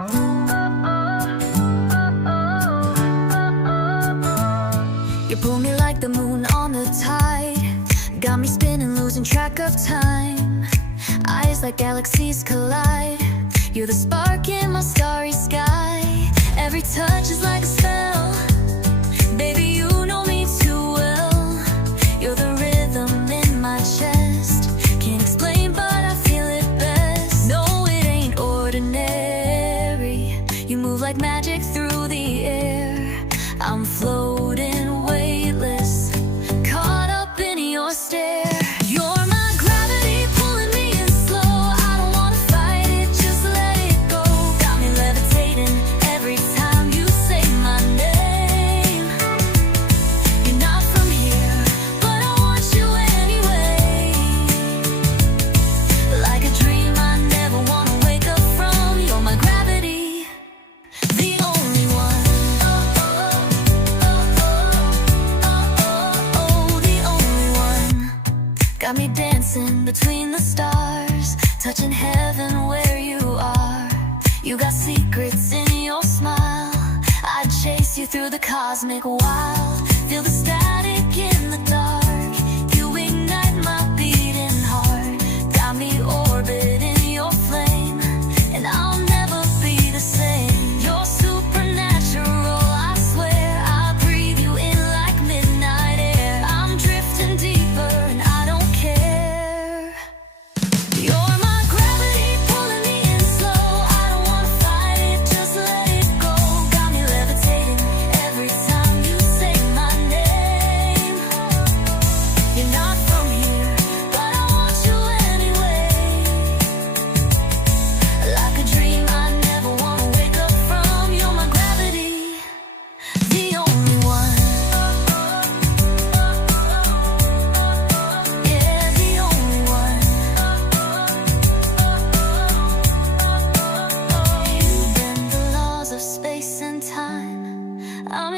You pull me like the moon on the tide, got me spinning, losing track of time. Eyes like galaxies collide, you're the spark in my starry sky. Every touch is like a spell, baby you know me too well. You're the rhythm in my chest, can't explain but I feel it best. No, it ain't ordinary, you move like magic through the air. I'm floating weightless, caught up in your stare. You're my gravity pulling me in slow, I don't wanna fight it, just let it go. Got me levitating every time you say my name. You're not from here, but I want you anyway. Like a dream I never wanna wake up from. You're my gravity, the only one. Got me dancing between the stars, touching heaven where you are. You got secrets in your smile, I'd chase you through the cosmic wild. Feel the static in the dark, you ignite my beating heart. Got me orbiting your flame, and I'll never be the same. You're supernatural, I swear, I breathe you in like midnight air. I'm drifting deeper and I don't care. You're my gravity pulling me in slow, I don't wanna fight it, just let it go. Got me levitating every time you say my name. You're not from here, but I want you anyway. Like a dream I never wanna wake up from. You're my gravity, the only one. Yeah, the only one. You bend the laws of space and time, I'm